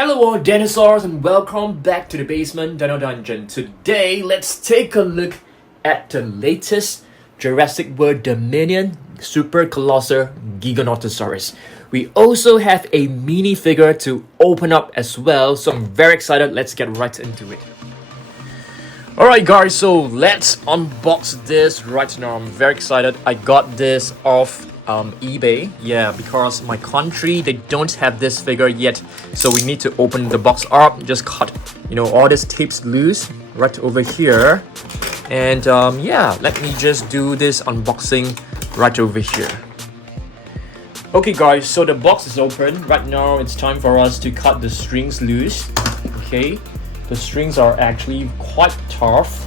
Hello all dinosaurs and welcome back to the Basement Dino Dungeon. Today, let's take a look at the latest Jurassic World Dominion Super Colossal Giganotosaurus. We also have a minifigure to open up as well, so I'm very excited. Let's get right into it. Alright guys, so let's unbox this right now. I'm very excited. I got this off eBay, because my country, they don't have this figure yet, so we need to open the box up. Just cut all this tapes loose right over here, and let me just do this unboxing right over here. Okay guys, so the box is open right now. It's time for us to cut the strings loose. Okay, the strings are actually quite tough.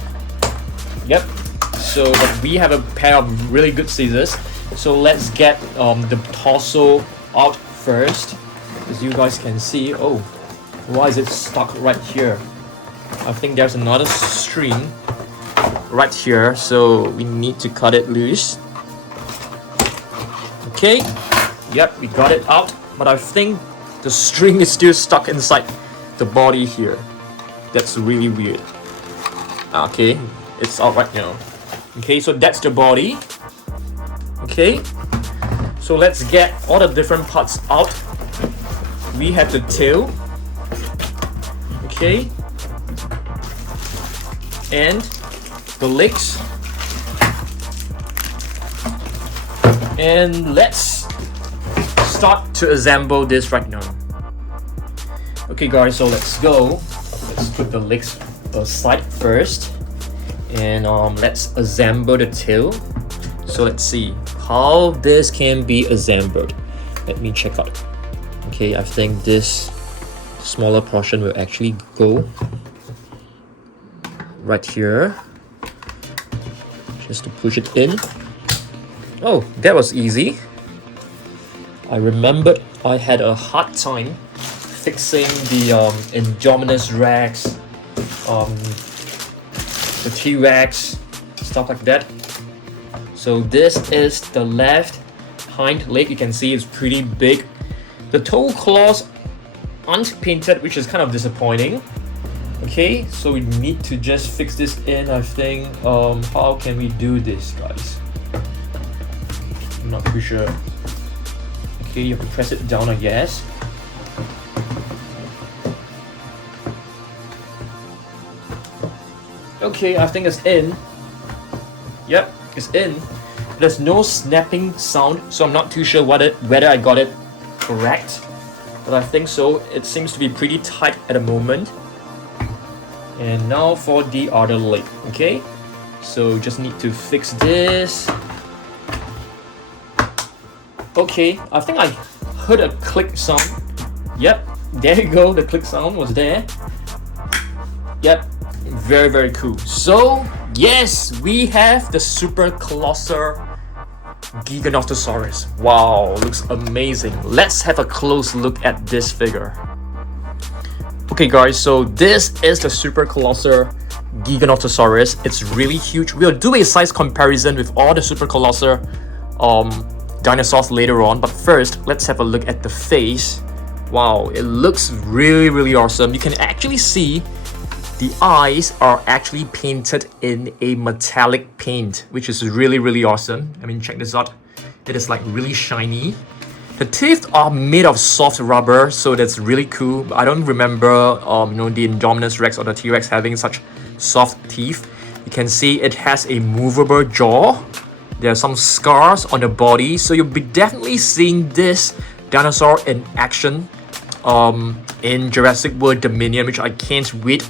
But we have a pair of really good scissors. So let's get the torso out first. As you guys can see, why is it stuck right here? I think there's another string right here, so we need to cut it loose. Okay, we got it out, but I think the string is still stuck inside the body here. That's really weird. Okay, it's out right now. Okay, so that's the body. Okay, so let's get all the different parts out. We have the tail, okay, and the legs, and let's start to assemble this right now. Okay guys, so let's go. Let's put the legs aside first, and let's assemble the tail. So let's see how this can be assembled. Let me check out. Okay, I think this smaller portion will actually go right here. Just to push it in. Oh, that was easy. I remembered I had a hard time fixing the Indominus Rex, the T-Rex, stuff like that. So this is the left hind leg. You can see it's pretty big. The toe claws aren't painted, which is kind of disappointing. Okay, so we need to just fix this in, I think. How can we do this, guys? I'm not too sure. Okay, you have to press it down, I guess. Okay, I think it's in. Yep, it's in. There's no snapping sound, so I'm not too sure whether I got it correct, but I think so. It seems to be pretty tight at the moment. And now for the other leg. Okay, so just need to fix this. Okay, I think I heard a click sound. Yep, there you go, the click sound was there. Yep, very cool. So yes, we have the Super Colossal Giganotosaurus. Wow, looks amazing. Let's have a close look at this figure. Okay guys, so this is the Super Colossal Giganotosaurus. It's really huge. We'll do a size comparison with all the Super Colossal dinosaurs later on, but first let's have a look at the face. Wow, it looks really awesome. You can actually see the eyes are actually painted in a metallic paint, which is really awesome. I mean, check this out. It is like really shiny. The teeth are made of soft rubber, so that's really cool. I don't remember the Indominus Rex or the T-Rex having such soft teeth. You can see it has a movable jaw. There are some scars on the body, so you'll be definitely seeing this dinosaur in action in Jurassic World Dominion, which I can't wait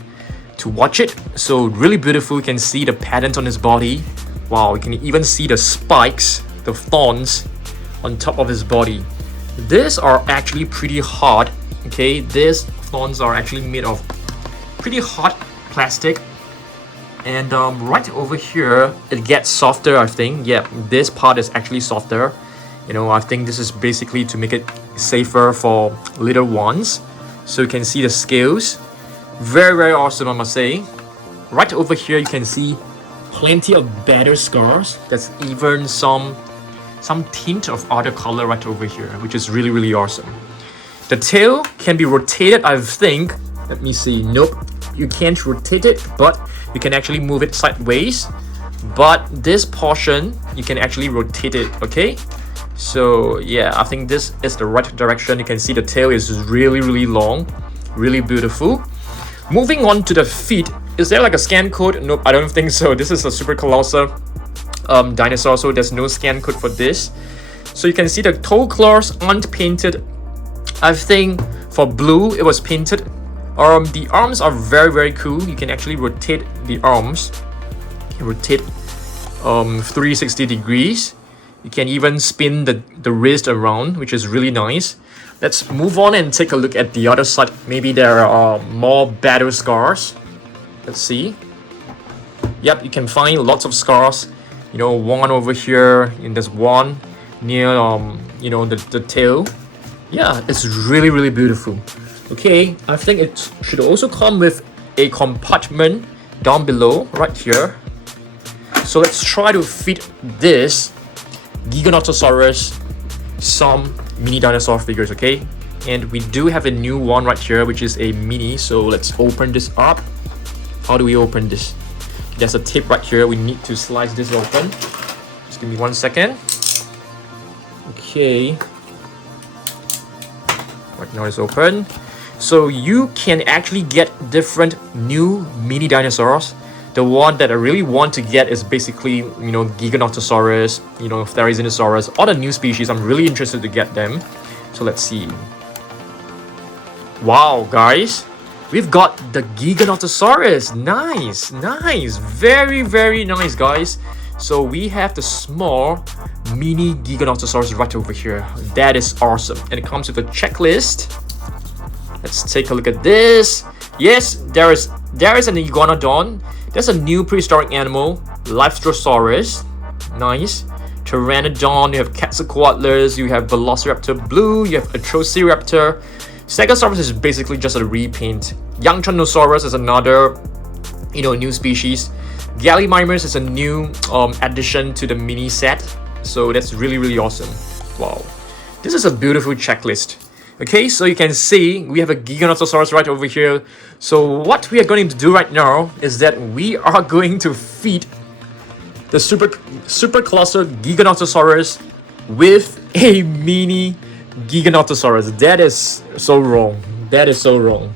to watch it. So really beautiful. You can see the patterns on his body. Wow, you can even see the spikes, the thorns on top of his body. These are actually pretty hard. Okay, these thorns are actually made of pretty hard plastic, and right over here it gets softer, I think. Yeah, this part is actually softer. I think this is basically to make it safer for little ones. So you can see the scales. Very awesome, I must say. Right over here you can see plenty of battle scars. There's even some tint of other color right over here, which is really awesome. The tail can be rotated, I think. Let me see. Nope, you can't rotate it, but you can actually move it sideways. But this portion, you can actually rotate it, okay? So yeah, I think this is the right direction. You can see the tail is really, really long, really beautiful. Moving on to the feet. Is there like a scan code? Nope, I don't think so. This is a Super Colossal dinosaur, so there's no scan code for this. So you can see the toe claws aren't painted. I think for Blue, it was painted. The arms are very, very cool. You can actually rotate the arms. You can rotate 360 degrees. You can even spin the wrist around, which is really nice. Let's move on and take a look at the other side. Maybe there are more battle scars. Let's see. Yep, you can find lots of scars. You know, one over here, and there's one near you know, the tail. Yeah, it's really, really beautiful. Okay, I think it should also come with a compartment down below, right here. So let's try to fit this Giganotosaurus some mini dinosaur figures, okay? And we do have a new one right here, which is a mini. So let's open this up. How do we open this? There's a tip right here. We need to slice this open. Just give me 1 second. Okay. Right now it's open. So you can actually get different new mini dinosaurs. The one that I really want to get is basically, you know, Giganotosaurus, you know, Tyrannosaurus, all the new species. I'm really interested to get them. So let's see. Wow, guys. We've got the Giganotosaurus. Nice, nice. Very, very nice, guys. So we have the small mini Giganotosaurus right over here. That is awesome. And it comes with a checklist. Let's take a look at this. Yes, there is an iguanodon. There's a new prehistoric animal, Velociraptor. Nice. Pteranodon, you have Quetzalcoatlus, you have Velociraptor Blue, you have Velociraptor. Stegosaurus is basically just a repaint. Young Tyrannosaurus is another, you know, new species. Gallimimus is a new addition to the mini set. So that's really, really awesome. Wow. This is a beautiful checklist. Okay, so you can see we have a Giganotosaurus right over here. So what we are going to do right now is that we are going to feed the Super Colossal Giganotosaurus with a mini Giganotosaurus. That is so wrong. That is so wrong.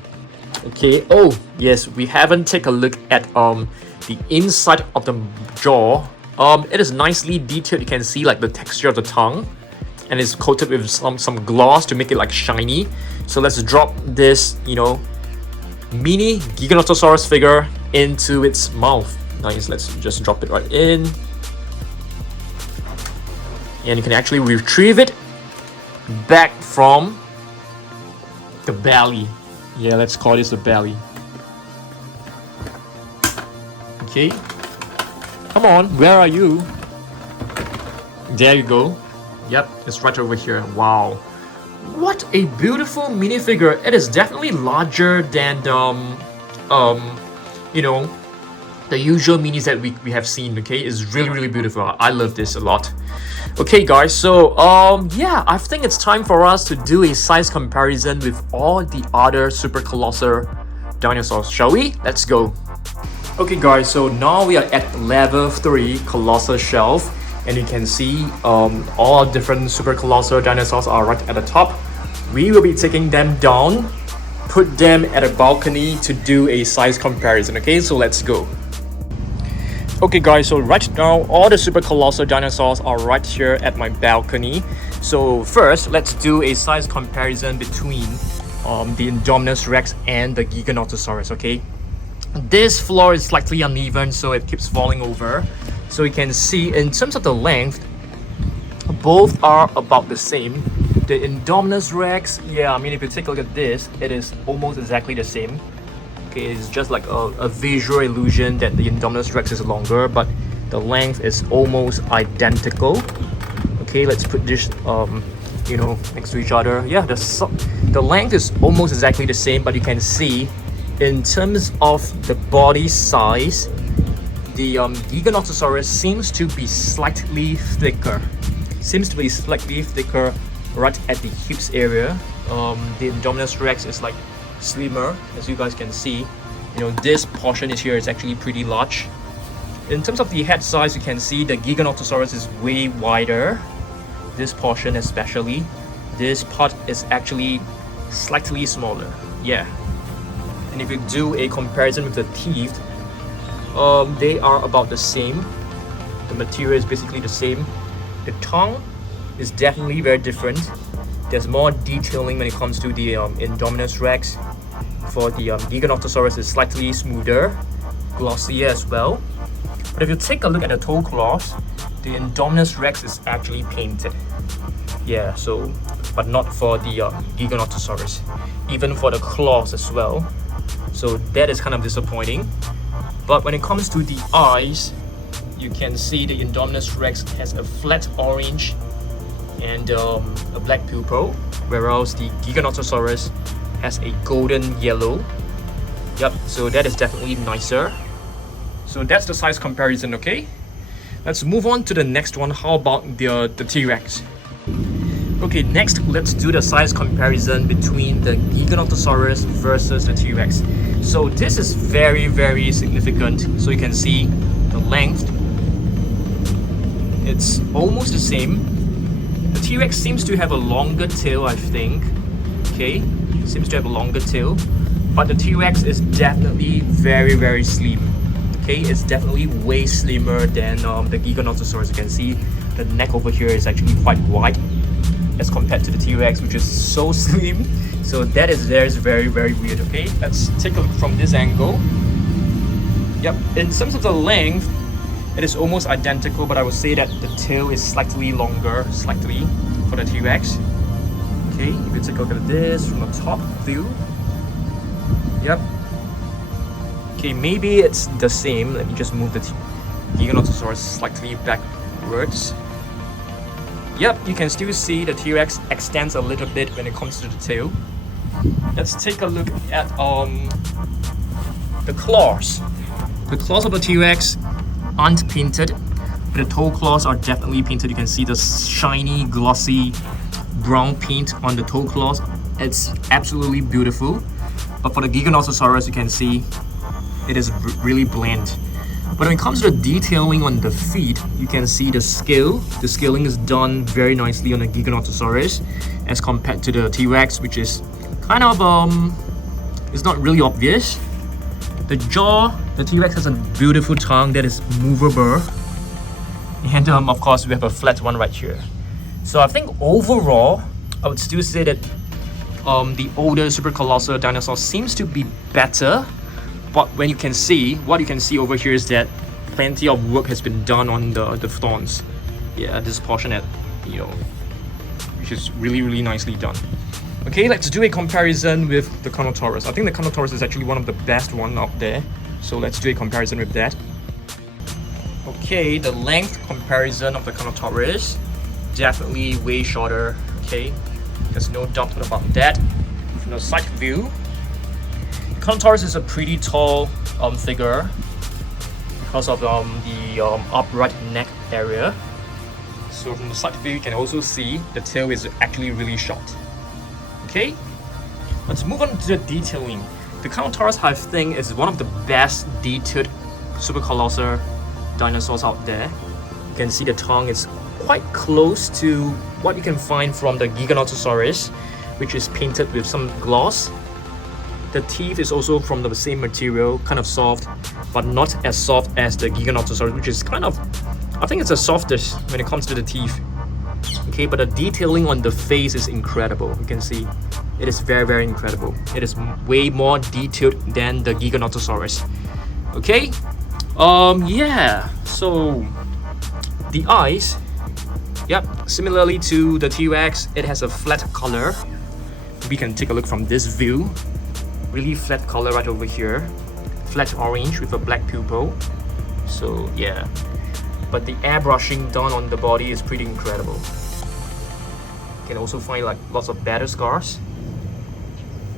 Okay. Oh yes, we haven't taken a look at the inside of the jaw. It is nicely detailed. You can see like the texture of the tongue. And it's coated with some gloss to make it like shiny. So let's drop this, you know, mini Giganotosaurus figure into its mouth. Nice, let's just drop it right in. And you can actually retrieve it back from the belly. Yeah, let's call this the belly. Okay. Come on, where are you? There you go. Yep, it's right over here. Wow. What a beautiful minifigure. It is definitely larger than you know, the usual minis that we have seen, okay? It's really, really beautiful. I love this a lot. Okay, guys, so yeah, I think it's time for us to do a size comparison with all the other Super Colossal dinosaurs, shall we? Let's go. Okay, guys, so now we are at level 3 Colossal Shelf. And you can see all different Super Colossal dinosaurs are right at the top. We will be taking them down, put them at a balcony to do a size comparison. Okay, so let's go. Okay guys, so right now all the Super Colossal dinosaurs are right here at my balcony. So first, let's do a size comparison between the Indominus Rex and the Giganotosaurus, okay? This floor is slightly uneven, so it keeps falling over. So you can see in terms of the length, both are about the same. The Indominus Rex, yeah, I mean, if you take a look at this, it is almost exactly the same. Okay, it's just like a visual illusion that the Indominus Rex is longer, but the length is almost identical. Okay, let's put this, you know, next to each other. Yeah, the length is almost exactly the same, but you can see in terms of the body size, the Giganotosaurus seems to be slightly thicker. Right at the hips area. The Indominus Rex is like slimmer, as you guys can see. You know, this portion is here is actually pretty large. In terms of the head size, you can see the Giganotosaurus is way wider. This portion especially. This part is actually slightly smaller. Yeah. And if you do a comparison with the teeth, they are about the same. The material is basically the same. The tongue is definitely very different. There's more detailing when it comes to the Indominus Rex. For the Giganotosaurus, is slightly smoother, glossier as well. But if you take a look at the toe claws, the Indominus Rex is actually painted. Yeah, so, but not for the Giganotosaurus. Even for the claws as well. So that is kind of disappointing. But when it comes to the eyes, you can see the Indominus Rex has a flat orange and a black pupil, whereas the Giganotosaurus has a golden yellow. Yep, so that is definitely nicer. So that's the size comparison, okay? Let's move on to the next one. How about the T-Rex? Okay, next let's do the size comparison between the Giganotosaurus versus the T-Rex. So this is very, very significant. So you can see the length. It's almost the same. The T-Rex seems to have a longer tail, I think. Okay, seems to have a longer tail. But the T-Rex is definitely very, very slim. Okay, it's definitely way slimmer than the Giganotosaurus. You can see the neck over here is actually quite wide as compared to the T-Rex, which is so slim. So that is very, very weird. Okay, let's take a look from this angle. Yep, in terms of the length, it is almost identical, but I would say that the tail is slightly longer, slightly, for the T-Rex. Okay, if you take a look at this from the top view. Yep. Okay, maybe it's the same. Let me just move the Giganotosaurus slightly backwards. Yep, you can still see the T-Rex extends a little bit when it comes to the tail. Let's take a look at the claws. The claws of the T-Rex aren't painted, but the toe claws are definitely painted. You can see the shiny, glossy brown paint on the toe claws. It's absolutely beautiful. But for the Giganotosaurus, you can see it is really bland. But when it comes to the detailing on the feet, you can see the scale. The scaling is done very nicely on the Giganotosaurus as compared to the T-Rex, which is kind of it's not really obvious. The jaw, the T-Rex has a beautiful tongue that is movable. And of course, we have a flat one right here. So I think overall, I would still say that the older Super Colossal dinosaur seems to be better. But when you can see, what you can see over here is that plenty of work has been done on the thorns. Yeah, this portion at, you know, which is really nicely done. Okay, let's do a comparison with the Carnotaurus. I think the Carnotaurus is actually one of the best one out there. So let's do a comparison with that. Okay, the length comparison of the Carnotaurus, definitely way shorter. Okay, there's no doubt about that. From the side view, Carnotaurus is a pretty tall figure because of the upright neck area. So from the side view, you can also see the tail is actually really short. Okay, let's move on to the detailing. The Carnotaurus, I think, is one of the best detailed Super Colossal dinosaurs out there. You can see the tongue is quite close to what you can find from the Giganotosaurus, which is painted with some gloss. The teeth is also from the same material, kind of soft, but not as soft as the Giganotosaurus, which is kind of, I think it's the softest when it comes to the teeth. Okay, but the detailing on the face is incredible. You can see it is very incredible. It is way more detailed than the Giganotosaurus. Okay, yeah, so the eyes, yep, similarly to the T-Rex, it has a flat color. We can take a look from this view. Really flat color right over here, flat orange with a black pupil. So yeah, but the airbrushing done on the body is pretty incredible. You can also find like lots of battle scars.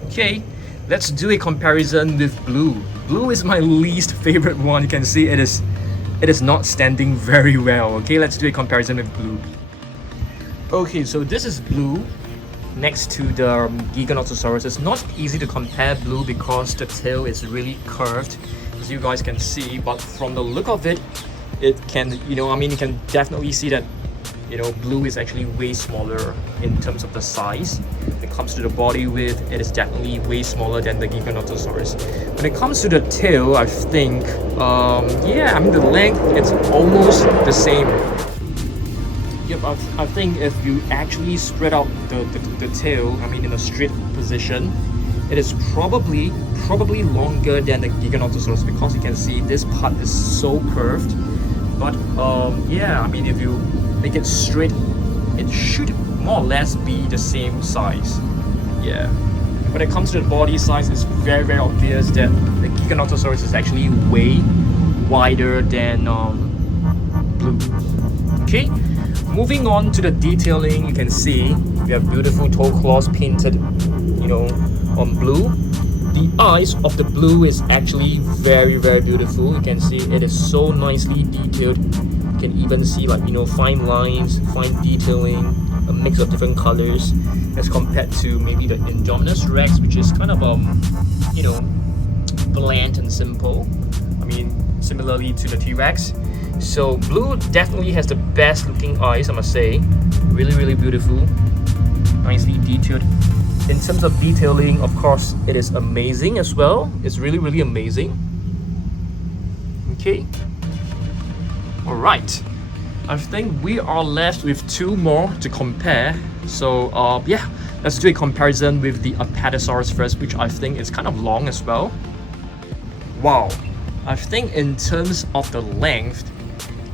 Okay, let's do a comparison with Blue. Blue is my least favorite one. You can see it is not standing very well. Okay, let's do a comparison with Blue. Okay, so this is Blue. next to the Giganotosaurus. It's not easy to compare Blue because the tail is really curved, as you guys can see, but from the look of it, it can, you know, I mean, you can definitely see that, you know, Blue is actually way smaller in terms of the size. When it comes to the body width, it is definitely way smaller than the Giganotosaurus. When it comes to the tail, I think, yeah, I mean, the length, it's almost the same. Yep, I think if you actually spread out the tail, I mean, in a straight position, it is probably longer than the Giganotosaurus, because you can see this part is so curved. But yeah, I mean, if you make it straight, it should more or less be the same size. Yeah. When it comes to the body size, it's very obvious that the Giganotosaurus is actually way wider than Blue. Okay. Moving on to the detailing, you can see we have beautiful toe claws painted, you know, on Blue. The eyes of the Blue is actually very beautiful. You can see it is so nicely detailed. You can even see, like, you know, fine lines, fine detailing, a mix of different colors as compared to maybe the Indominus Rex, which is kind of you know, bland and simple. I mean, similarly to the T-Rex. So Blue definitely has the best looking eyes, I must say. Really beautiful, nicely detailed. In terms of detailing, of course, it is amazing as well. It's really amazing. Okay. All right. I think we are left with two more to compare. So yeah, let's do a comparison with the Apatosaurus first, which I think is kind of long as well. Wow. I think in terms of the length,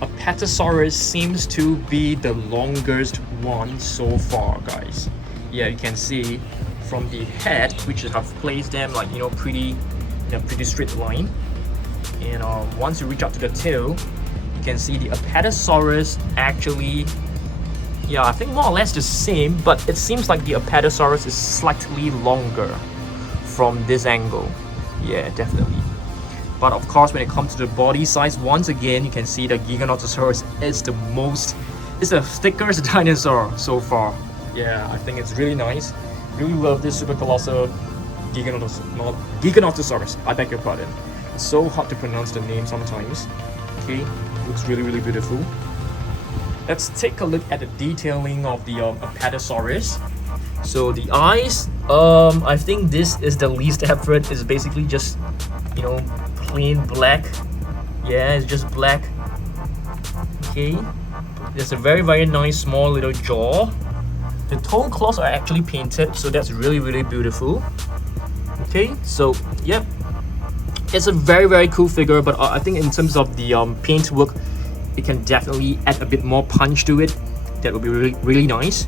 Apatosaurus seems to be the longest one so far, guys. Yeah, you can see from the head, which I have placed them, like, you know, pretty straight line. And once you reach out to the tail, you can see the Apatosaurus actually, yeah, I think more or less the same, but it seems like the Apatosaurus is slightly longer from this angle. Yeah, definitely. But of course, when it comes to the body size, once again, you can see the Giganotosaurus is the thickest dinosaur so far. Yeah, I think it's really nice. Really love this Super Colossal Giganotosaurus. I beg your pardon. It's so hard to pronounce the name sometimes. Okay, looks really beautiful. Let's take a look at the detailing of the Apatosaurus. So the eyes, I think this is the least effort. It's basically just, you know, plain black. Yeah, it's just black. Okay, there's a very nice small little jaw. The toe claws are actually painted, so that's really beautiful. Okay, so yep, it's a very cool figure, but I think in terms of the paint work, it can definitely add a bit more punch to it. That would be really nice.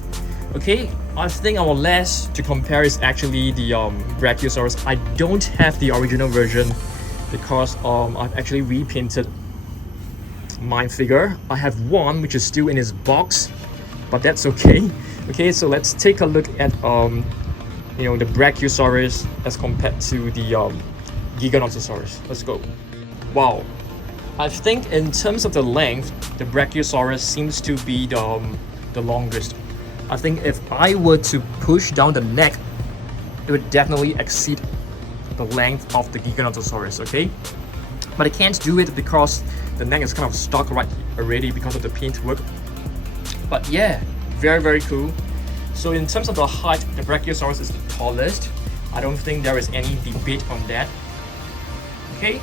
Okay, I think our last to compare is actually the Brachiosaurus. I don't have the original version because I've actually repainted my figure. I have one which is still in its box, but that's okay. Okay, so let's take a look at you know, the Brachiosaurus as compared to the Giganotosaurus. Let's go. Wow, I think in terms of the length, the Brachiosaurus seems to be the longest. I think if I were to push down the neck, it would definitely exceed the length of the Giganotosaurus. Okay, but I can't do it because the neck is kind of stuck right already because of the paint work. But yeah, very cool. So in terms of the height, the Brachiosaurus is the tallest. I don't think there is any debate on that. Okay,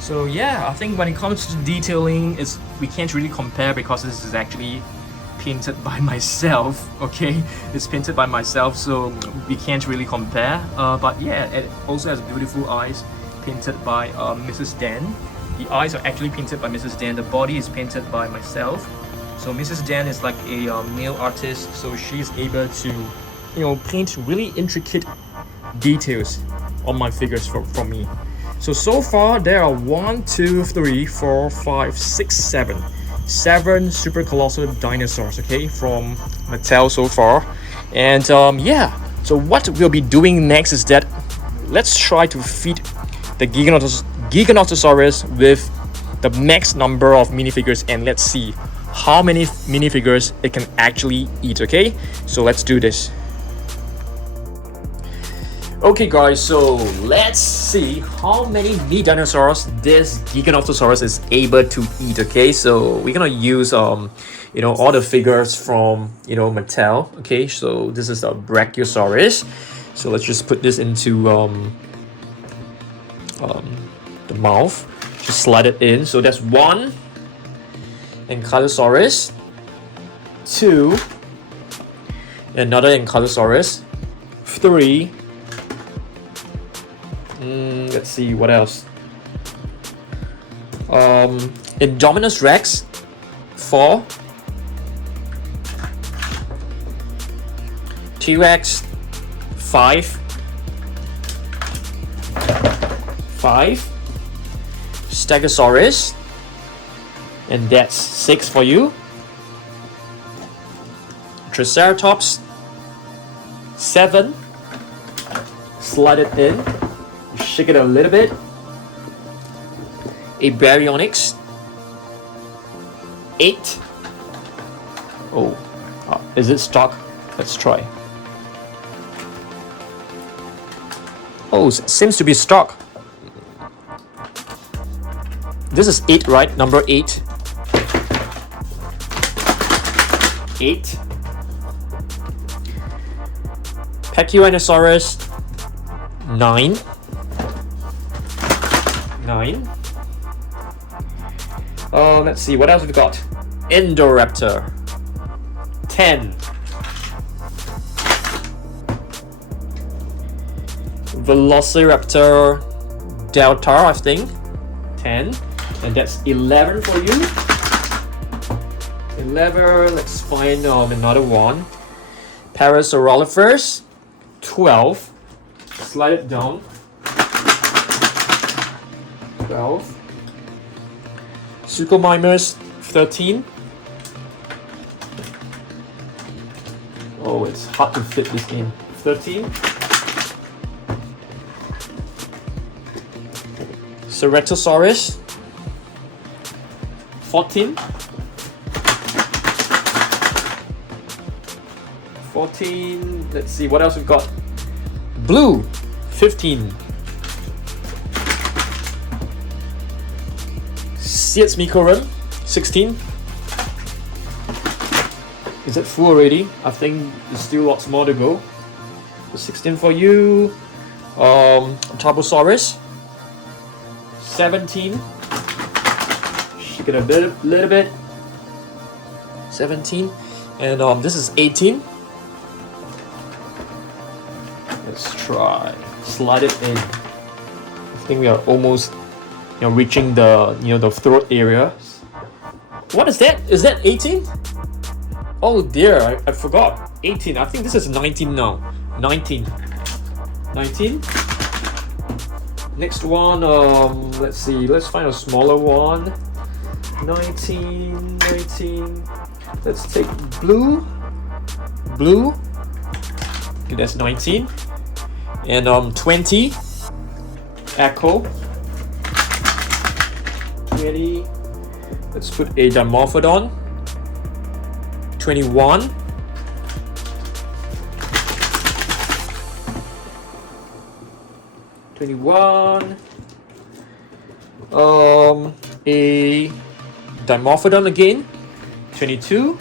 so yeah, I think when it comes to detailing, we can't really compare because this is actually painted by myself. Okay, it's painted by myself, so we can't really compare. But yeah, it also has beautiful eyes painted by Mrs. Dan. The eyes are actually painted by Mrs. Dan. The body is painted by myself. So Mrs. Dan is like a nail artist, so she's able to, you know, paint really intricate details on my figures for me. So far there are 1, 2, 3, 4, 5, 6, 7 Super Colossal dinosaurs, okay, from Mattel so far. And yeah, so what we'll be doing next is that let's try to feed the Giganotosaurus with the max number of minifigures, and let's see how many minifigures it can actually eat. Okay, so let's do this. Okay guys, so let's see how many meat dinosaurs this Giganotosaurus is able to eat. Okay, so we're gonna use all the figures from Mattel. Okay, so this is a Brachiosaurus. So let's just put this into the mouth. Just slide it in. So that's 1 Ankylosaurus, 2 another Ankylosaurus, 3. Let's see what else. Indominus Rex, 4. T-Rex, 5. 5. Stegosaurus, and that's 6 for you. Triceratops, 7. Slide it in, shake it a little bit. A Baryonyx, 8. Oh, is it stock? Let's try. Oh, seems to be stock. This is 8, right? Number 8. 8. Pachyrhinosaurus, 9. 9. Let's see, what else we've got? Indoraptor, 10. Velociraptor Delta, I think, 10. And that's 11 for you. 11, let's find another one. Parasaurolophus, 12. Slide it down. 12. Suchomimus, 13. Oh, it's hard to fit this in. 13. Ceratosaurus, 14. 14. Let's see what else we've got. Blue, 15. Sietsmicorum, 16. Is it full already? I think there's still lots more to go. So 16 for you. Tarbosaurus, 17. Shake it a little bit. 17. And this is 18. Let's try. Slide it in. I think we are almost reaching the the throat area. What is that? Is that 18? Oh dear, I forgot. 18. I think this is 19 now. 19. 19. Next one, let's see, let's find a smaller one. 19. Let's take blue. Okay, that's 19. And 20. Echo. 20. Let's put a Dimorphodon. 21. 21. A Dimorphodon again. 22.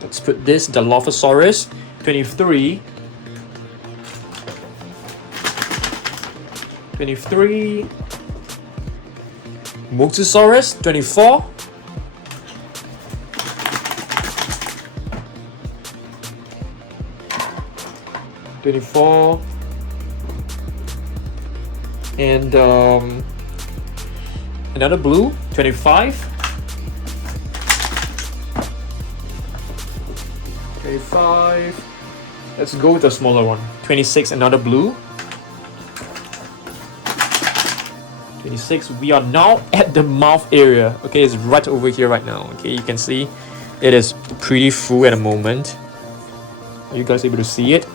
Let's put this Dilophosaurus. 23. 23. Mosasaurus, 24. 24. And another blue, 25. 25. Let's go with the smaller one. 26, another blue. 26. We are now at the mouth area. Okay, it's right over here right now. Okay, you can see it is pretty full at the moment. Are you guys able to see it?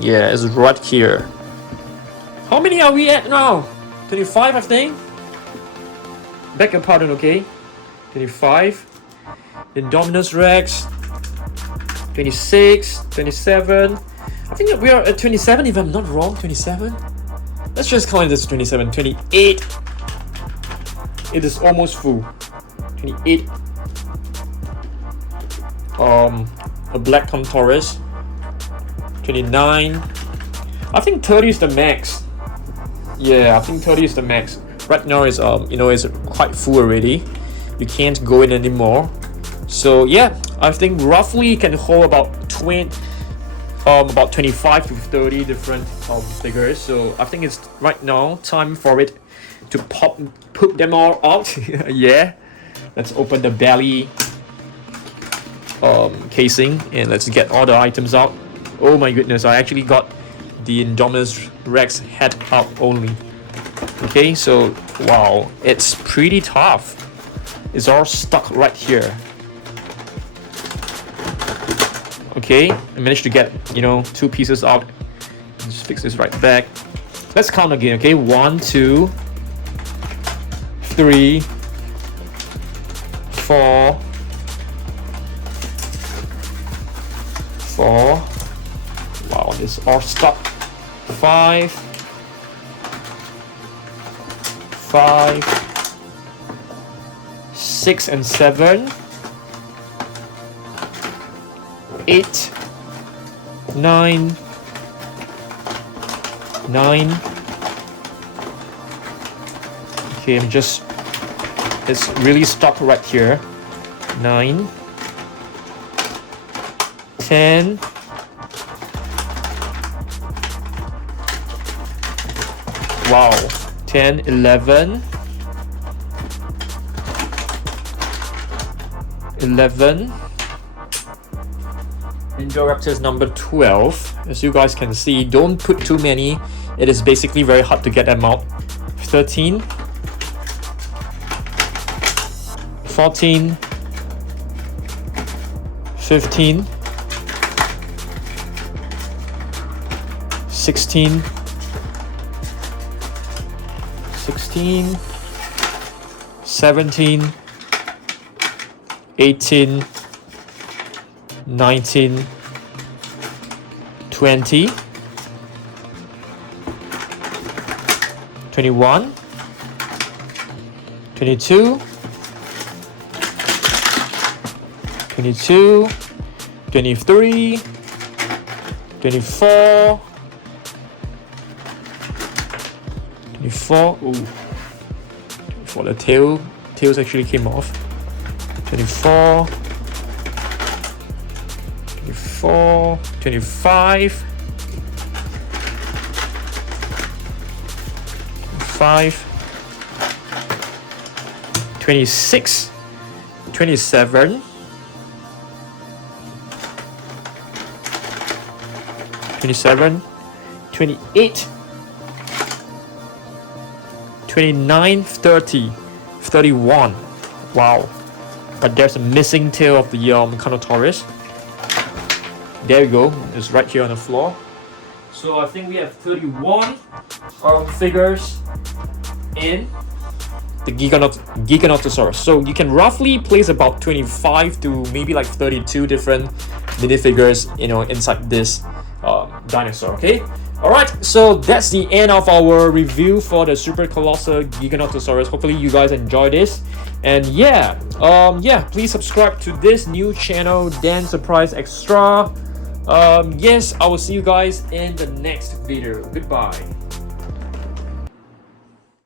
Yeah, it's right here. How many are we at now? 25, I think. Beg your pardon, okay? 25. Indominus Rex. 26, 27. I think that we are at 27 if I'm not wrong. 27. Let's just count this 27. 28. It is almost full. 28. A black Carnotaurus. 29. I think 30 is the max. Yeah, I think 30 is the max. Right now is is quite full already. You can't go in anymore. So yeah, I think roughly you can hold about 25 to 30 different figures. So I think it's right now time for it to put them all out. Yeah, let's open the belly casing and let's get all the items out. Oh my goodness, I actually got the Indominus Rex head out only. Okay, so wow, it's pretty tough. It's all stuck right here. Okay, I managed to get, 2 pieces out. Just fix this right back. Let's count again, okay? 1, 2, 3, 4, 4. Wow, it's all stuck. 5, 5, 6 and 7, 8, 9, 9. Okay, it's really stuck right here. 9, 10, 10, 11, 11. Indoraptor number 12. As you guys can see, don't put too many. It is basically very hard to get them out. 13, 14, 15, 16, 16, 17, 18, 19, 20, 21, 22, 22, 23, 24, 24. Ooh, 24. The tails actually came off. 24, 24, 25, 25, 26, 27, 27, 28, 29, 30, 31. Wow. But there's a missing tail of the Carnotaurus. There you go. It's right here on the floor. So I think we have 31 figures in the Giganotosaurus. So you can roughly place about 25 to maybe like 32 different minifigures, inside this dinosaur. Okay. Alright, so that's the end of our review for the Super Colossal Giganotosaurus. Hopefully you guys enjoy this. And yeah, please subscribe to this new channel, Dan Surprise Extra. Yes, I will see you guys in the next video. Goodbye.